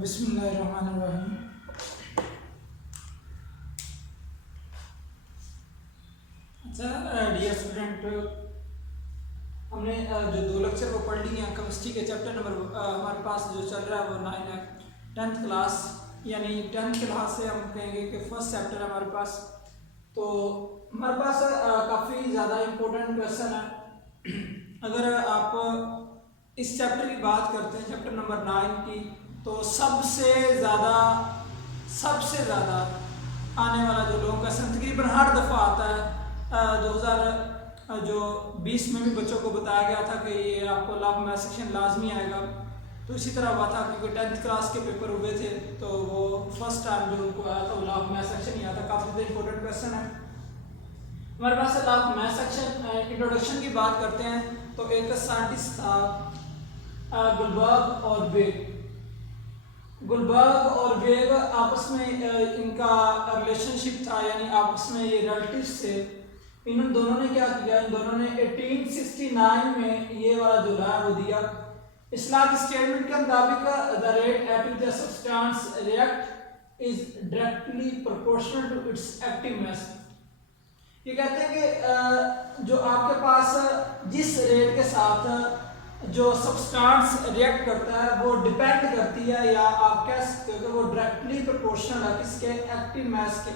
बिस्मिल्लाहिर्रहमानिर्रहीम। अच्छा dear student, हमने जो दो लेक्चर को पढ़ लिए हैं केमिस्ट्री के चैप्टर नंबर हमारे पास जो चल रहा है वो 9 है 10th क्लास, यानी 10th क्लास से हम कहेंगे कि फर्स्ट चैप्टर है हमारे पास। तो हमारे पास काफ़ी ज़्यादा इम्पोर्टेंट क्वेश्चन है। अगर आप इस चैप्टर की बात करते हैं चैप्टर नंबर 9 की, तो सबसे ज़्यादा आने वाला जो लोगों का तकरीबन हर दफ़ा आता है। 2020 में भी बच्चों को बताया गया था कि ये आपको लॉ ऑफ मैथ सेक्शन लाजमी आएगा, तो इसी तरह हुआ था क्योंकि 10th क्लास के पेपर हुए थे तो वो फर्स्ट टाइम जो उनको आया था वो लॉ ऑफ मैथ सेक्शन ही आया था। काफ़ी इंपॉर्टेंट क्वेश्चन है हमारे पास। Law of math section introduction की बात करते हैं तो एक साइंटिस्ट था गुलबर्ग और वेग आपस में इनका रिलेशनशिप था, यानी आपस में ये रिलेटिव्स थे। इन दोनों ने क्या किया, इन दोनों ने 1869 में ये वाला जो है वो दिया। इस लॉ की स्टेटमेंट के मुताबिक the rate at which the substance react is directly proportional to its active mass. ये कहते हैं कि जो आपके पास जिस रेट के साथ जो सब्सटेंस रिएक्ट करता है वो डिपेंड करती है, या आप कह सकते हो कि वो डायरेक्टली प्रोपोर्शनल है किसके, एक्टिव मास के।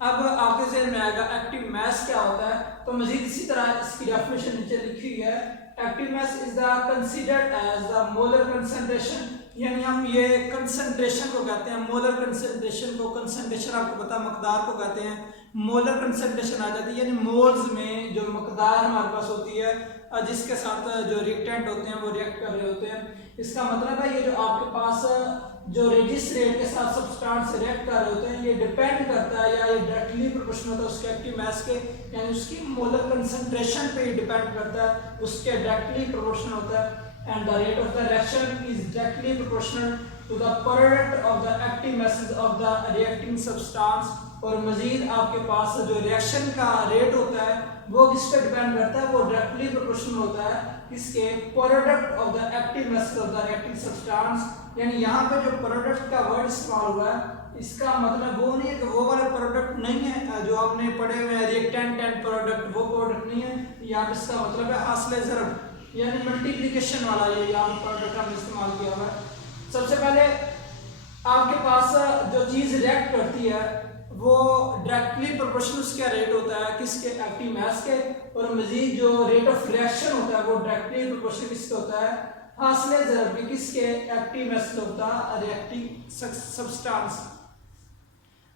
अब आपके ज़हन में आएगा एक्टिव मास क्या होता है, तो मजीद इसी तरह इसकी डेफिनेशन नीचे लिखी हुई है। Active mass is the considered as the molar concentration, यानी हम ये कंसंट्रेशन को कहते हैं, मोलर कंसंट्रेशन को, कंसंट्रेशन आपको पता मकदार को कहते हैं, मोलर कंसंट्रेशन आ जाती है, यानी मोल्स में जो मकदार हमारे पास होती है जिसके साथ जो रिएक्टेंट होते हैं वो रिएक्ट कर रहे होते हैं। इसका मतलब है ये जो आपके पास जो जिस रेट के साथ सब्सटेंस रिएक्ट कर रहे होते हैं ये डिपेंड करता है, या ये डायरेक्टली प्रोपोर्शनल होता है उसके एक्टिव मास के, यानी उसकी मोलर कंसंट्रेशन पे ही डिपेंड करता है, उसके डायरेक्टली प्रोपोर्शनल होता है। And the rate of the reaction is directly proportional to the product of the active masses of the reacting substance. और मजीद आपके पास जो रिएक्शन का रेट होता है वो किस पे डिपेंड करता है, वो डायरेक्टली प्रोपोर्शनल होता है किसके, product of the active masses of the reacting substance. यानी यहाँ पे जो प्रोडक्ट का वर्ड इस्तेमाल हुआ है इसका मतलब वो नहीं है कि वो वाला प्रोडक्ट नहीं है जो आपने पढ़े हुए हैं रिएक्टेंट एंड प्रोडक्ट, वो प्रोडक्ट नहीं है। यहाँ पे इसका मतलब है हासिल ज़रब, यानी मल्टीप्लिकेशन वाला ये यहाँ प्रोडक्ट हमने इस्तेमाल किया हुआ है। सबसे पहले आपके पास जो चीज़ रिएक्ट करती है वो डायरेक्टली प्रोपोर्शनल उसका रेट होता है किसके, एक्टिव मास के। और मजीद जो रेट ऑफ रिएक्शन होता है वो डायरेक्टली प्रोपोर्शनल किसके होता है, हासिल ज़रब के, किसके, एक्टिव मास के होता है रिएक्टिंग सब्सटेंस।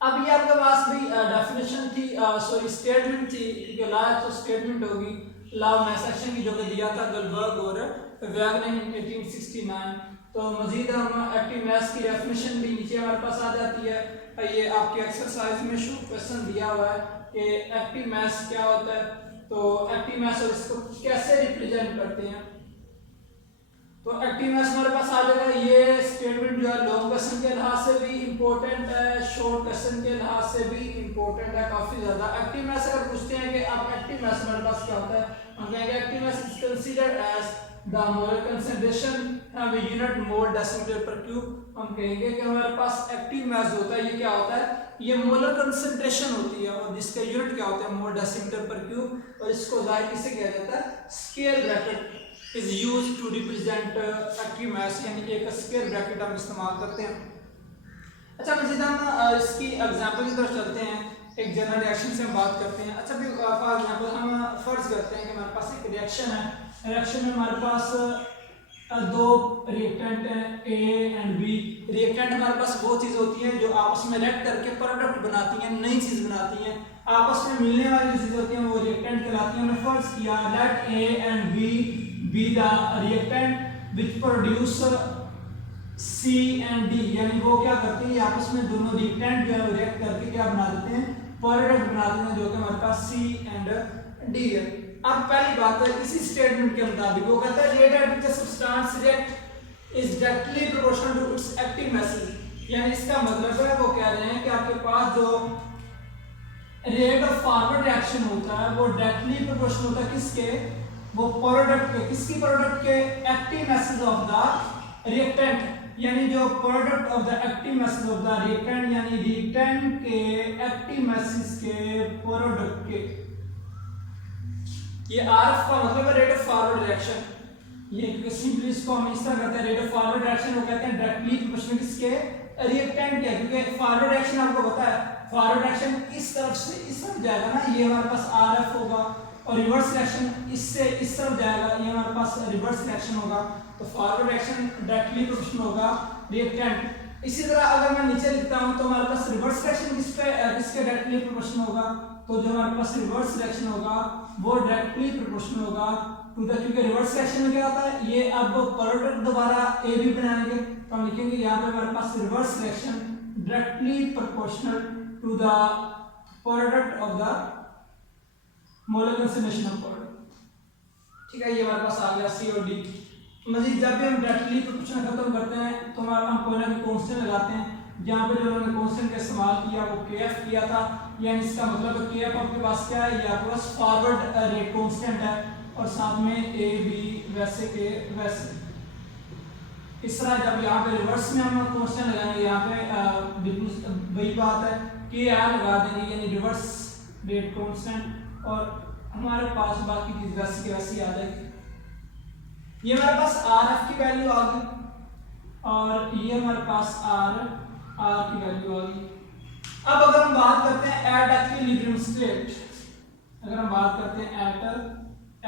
अब ये आपके पास भी डेफिनेशन थी, सॉरी स्टेटमेंट थी, क्योंकि लॉ तो स्टेटमेंट होगी, लॉ ऑफ मैथ सेक्शन की जो कि दिया था गुलबर्ग और वेग ने 1869। तो मजीद हम एक्टिव मास की डेफिनेशन भी नीचे हमारे पास आ जाती है। ये आपके एक्सरसाइज में शो क्वेश्चन दिया हुआ है कि एक्टिव मास क्या होता है, तो एक्टिव मास और इसको कैसे रिप्रेजेंट करते हैं। तो एक्टिव मास हमारे पास आ जाएगा। ये स्टेटमेंट जो है लॉन्ग क्वेश्चन के लिहाज से भी इम्पोर्टेंट है, शॉर्ट क्वेश्चन के लिहाज से भी इम्पोर्टेंट है काफ़ी ज़्यादा। एक्टिव मास अगर पूछते हैं कि आप एक्टिव मास हमारे पास क्या होता है, हम कहेंगे active mass is considered as the molar concentration unit mole decimetre per cube. हम कहेंगे कि हमारे पास एक्टिव मास होता है, ये क्या होता है, ये मोलर कंसंट्रेशन होती है और जिसका यूनिट क्या होता है, मोल डेसीमीटर पर क्यूब। और इसको जाहिर किसे किया जाता है, square bracket is used to represent active mass, यानी एक स्क्वायर ब्रैकेट हम इस्तेमाल करते हैं। अच्छा मजीद हम इसकी एग्जांपल की तरफ चलते हैं, एक जनरल रिएक्शन से हम बात करते हैं। अच्छा भी फॉर एग्जांपल हम फर्ज करते हैं कि हमारे पास एक रिएक्शन है, रिएक्शन में हमारे पास दो रिएक्टेंट हैं ए एंड बी। रिएक्टेंट हमारे पास वो चीज़ होती है जो आपस में रिएक्ट करके प्रोडक्ट बनाती हैं, नई चीज़ बनाती हैं, आपस में मिलने वाली चीज़ होती हैं वो रिएक्टेंट कहलाती हैं। हमने फर्ज किया let A and B be the reactant which produce C and D, यानी वो क्या करते हैं आपस में दोनों रिएक्टेंट जो है वो रिएक्ट करके क्या बना देते हैं, प्रोडक्ट बनाते हैं जो कि हमारे पास सी एंड डी है। अब पहली बात है इसी स्टेटमेंट के मुताबिक वो कहता है rate at which the substance react is directly proportional to its active masses, यानी इसका मतलब है वो कह रहे हैं कि आपके पास जो रेट ऑफ फॉरवर्ड रिएक्शन होता है वो डायरेक्टली प्रोपोर्शनल होता है किसके, वो प्रोडक्ट के, किसकी प्रोडक्ट के, active masses of the reactant. यानी जो product of the active message of the reactant यानी रिएक्टेंट के एक्टिव मैसेज के प्रोडक्ट के, ये आरएफ का मतलब है रेट ऑफ फॉरवर्ड रिएक्शन। ये सिंपली इसको हम इस तरह करते हैं, रेट ऑफ फॉरवर्ड रिएक्शन वो कहते हैं डायरेक्टली प्रोपोर्शनल किसके, रिएक्टेंट के, क्योंकि फॉरवर्ड रिएक्शन आपको पता है फॉरवर्ड रिएक्शन इस तरफ से इस तरफ जाएगा ना, ये हमारे पास आरएफ होगा, और रिवर्स रिएक्शन इससे इस तरफ जाएगा, ये हमारे पास रिवर्स रिएक्शन होगा। तो फॉरवर्ड रिएक्शन डायरेक्टली प्रोपोर्शनल होगा रिएक्टेंट। इसी तरह अगर मैं नीचे लिखता हूं तो हमारे पास रिवर्स रिएक्शन किसके डायरेक्टली प्रोपोर्शनल होगा, तो जो हमारे पास रिवर्स रिएक्शन होगा वो डायरेक्टली प्रोपोर्शनल होगा टू द, क्योंकि रिवर्स रिएक्शन में क्या होता है, ये अब प्रोडक्ट दोबारा ए बी बनाएंगे तो हम लिखेंगे यहाँ पे हमारे पास reverse reaction directly proportional to the product of the molar concentration of product. ठीक है, ये हमारे पास आ गया सी और डी। मजीद जब भी हम डायरेक्टली प्रोपोर्शनल खत्म करते हैं तो हम कोई ना कोई कांस्टेंट लगाते हैं, जहाँ पे जो उन्होंने कांस्टेंट का इस्तेमाल किया वो केएफ किया था, यानी इसका मतलब केएफ आपके पास क्या है, ये आपके पास फॉरवर्ड रेट कांस्टेंट है, और साथ में ए बी वैसे के वैसे। इस तरह जब यहाँ पे रिवर्स में हम कांस्टेंट लगाएंगे, यहाँ पे बिल्कुल वही बात है के आर लगा देंगे यानी रिवर्स रेट कांस्टेंट, और हमारे पास बाकी चीज वैसी की वैसी आ जाएगी। ये हमारे पास आर एफ की वैल्यू आ गई, और ये हमारे पास आर की वैल्यू आ गई। अब अगर हम बात करते हैं एट एक्विलिब्रियम स्टेट, अगर हम बात करते हैं एट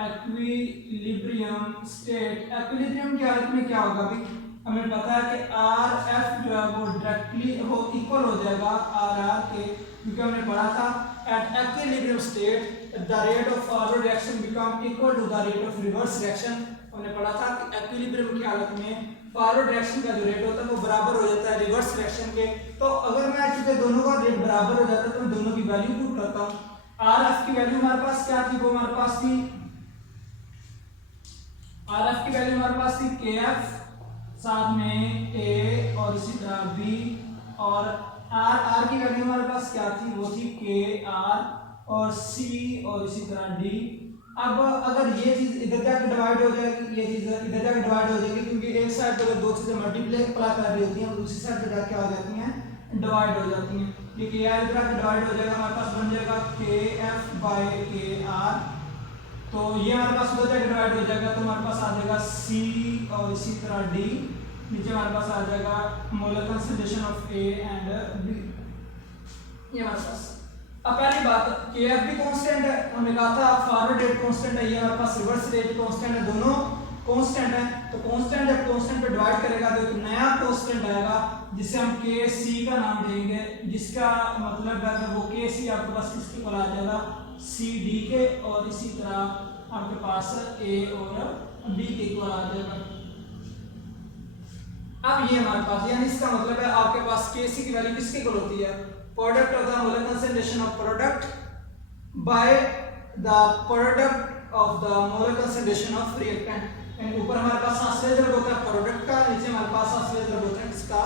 एक्विलिब्रियम स्टेट, एक्विलिब्रियम की हालत में क्या होगा भाई, हमें पता है कि आर एफ जो है वो डायरेक्टली वो इक्वल हो जाएगा आर आर के, क्योंकि हमने पढ़ा था at equilibrium state the rate of forward reaction become equal to the rate of reverse reaction. हमने पढ़ा था कि एक्विलिब्रियम की हालत में फॉरवर्ड रिएक्शन का जो रेट होता है वो बराबर हो जाता है रिवर्स रिएक्शन के। तो अगर मैं चूंकि दोनों का रेट बराबर हो जाता है तो मैं दोनों की वैल्यू पुट करता हूं। आर एफ की वैल्यू हमारे पास क्या थी, वो हमारे पास थी आर एफ की वैल्यू हमारे पास थी के एफ, साथ में ए और इसी तरह बी, और आर की वैल्यू हमारे पास क्या थी, वो थी के आर और सी और इसी तरह डी। अब अगर ये चीज इधर जाकर डिवाइड हो जाएगी, ये चीज इधर जाकर डिवाइड हो जाएगी, क्योंकि एक साइड पे अगर दो चीजें मल्टीप्लाई कर रही होती हैं दूसरी साइड पे जाके आ जाती हैं डिवाइड हो जाती हैं। ये के आर इधर आकर डिवाइड हो जाएगा, हमारे पास बन जाएगा के एफ बाय के आर, तो ये हमारे पास उधर जाकर डिवाइड हो जाएगा, तो हमारे पास आ जाएगा सी और इसी तरह डी, नीचे हमारे पास आ जाएगा molar concentration of A and B. ये हमारे पास अब पहली बात के एफ भी कांस्टेंट है, हमने कहा था फॉरवर्ड रेट कांस्टेंट है, ये हमारे पास रिवर्स रेट कांस्टेंट है, दोनों कांस्टेंट है। तो कांस्टेंट जब कांस्टेंट पे डिवाइड करेगा तो एक नया कांस्टेंट आएगा जिसे हम के सी का नाम देंगे, जिसका मतलब है कि वो के सी आपके पास किसके इक्वल आ जाएगा, सी डी के, और इसी तरह आपके पास ए और बी के इक्वल आ जाएगा। अब ये हमारे पास यानी इसका मतलब है आपके पास के सी की वैल्यू किसके इक्वल होती है, product of the molar concentration of product by the product of the molar concentration of reactant. यानी ऊपर हमारे पास सांस लेजर होता है प्रोडक्ट का, नीचे हमारे पास सांस लेजर होता है किसका,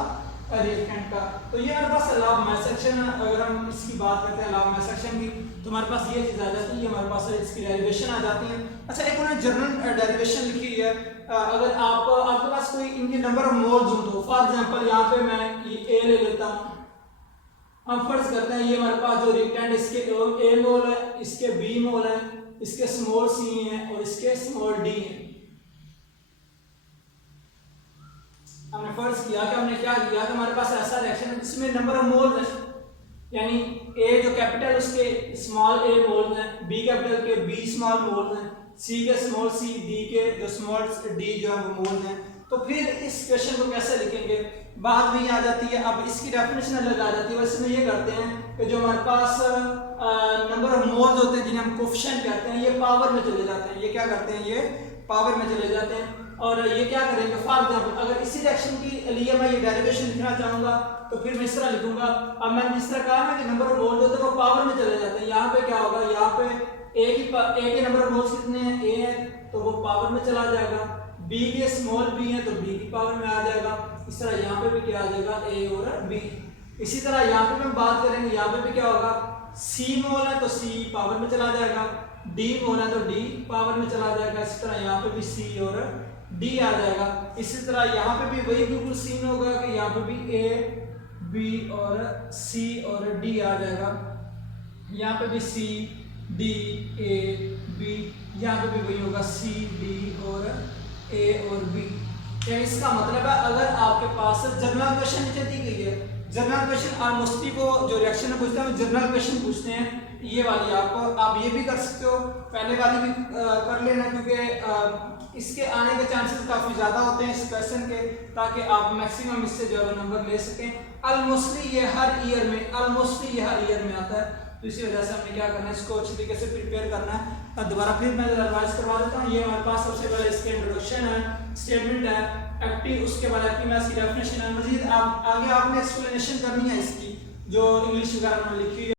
रिएक्टेंट का। तो ये हमारे पास लॉ ऑफ मास एक्शन, अगर हम इसकी बात करते हैं लॉ ऑफ मास एक्शन की, तो हमारे पास ये चीज आ जाती है, हमारे पास इसकी डेरिवेशन आ जाती है। अच्छा, एक उन्होंने जनरल डेरिवेशन लिखी है, अगर आपके पास कोई इनके नंबर ऑफ मोल्स हो तो फॉर एग्जांपल यहाँ पे मैं ये ए ले लेता हूँ, हम फर्ज करते हैं ये हमारे पास जो रिएक्टेंट इसके ए मोल है, इसके बी मोल है, इसके स्मॉल सी है और इसके स्मॉल डी है। हमने फर्ज किया कि हमने क्या किया कि हमारे पास ऐसा रिएक्शन है जिसमें नंबर ऑफ मोल्स है, यानी ए जो कैपिटल उसके स्मॉल ए मोल्स हैं, बी कैपिटल के बी स्मॉल मोल्स हैं, सी के स्मॉल सी, डी के जो स्मॉल डी जो है वो मोल्स हैं। तो फिर इस क्वेश्चन को कैसे लिखेंगे, बात वही आ जाती है। अब इसकी डेफिनेशन अलग आ जाती है, वैसे में ये करते हैं कि जो हमारे पास नंबर ऑफ मोल्स होते हैं जिन्हें हम कोफिशिएंट कहते हैं, ये पावर में चले जाते हैं, ये क्या करते हैं, ये पावर में चले जाते हैं। और ये क्या करेंगे, फॉर एग्जांपल अगर इसी रिएक्शन के लिए मैं ये डेरिवेशन लिखना चाहूंगा तो फिर मैं इस तरह लिखूंगा। अब मैंने जिस तरह कहा ना कि नंबर ऑफ मोल्स होते हैं वो पावर में चले जाते हैं, यहाँ पे क्या होगा, यहाँ पे ए के नंबर ऑफ मोल्स कितने हैं, ए है तो वो पावर में चला जाएगा, बी के स्मॉल बी है तो बी की पावर में आ जाएगा। इस तरह यहाँ पे भी क्या आ जाएगा, ए और बी। इसी तरह यहाँ पे हम बात करेंगे, यहाँ पे भी क्या होगा, सी मोल है तो सी पावर में चला जाएगा, डी मोल है तो डी पावर में चला जाएगा। इसी तरह यहाँ पे भी सी और डी आ जाएगा। इसी तरह यहाँ पे भी वही बिल्कुल सीन होगा कि यहाँ पे भी ए बी और सी और डी आ जाएगा, यहाँ पे भी सी डी ए बी, यहाँ पे भी वही होगा सी डी और ए और बी। तो इसका मतलब है अगर आपके पास जनरल क्वेश्चन नीचे दी गई है, जनरल क्वेश्चन मोस्टली को जो रिएक्शन में पूछते हैं जनरल क्वेश्चन पूछते हैं, ये वाली आप ये भी कर सकते हो, पहले वाली भी कर लेना, क्योंकि इसके आने के चांसेस काफी ज्यादा होते हैं इस क्वेश्चन के, ताकि आप मैक्सिमम इससे जो है नंबर ले सकें। ऑलमोस्टली ये हर ईयर में आता है, तो इसी वजह से हमें क्या करना है, इसको अच्छी तरीके से प्रिपेयर करना है। दोबारा फिर मैं रिवाइज करवा देता हूँ। ये हमारे पास सबसे पहले इसके इंट्रोडक्शन है, स्टेटमेंट है, एक्टिव, उसके बाद एक्टिव मैथ्स की डेफिनेशन है, मजीद आगे आपने एक्सप्लेनेशन करनी है इसकी जो इंग्लिश वगैरह में लिखी हुई है।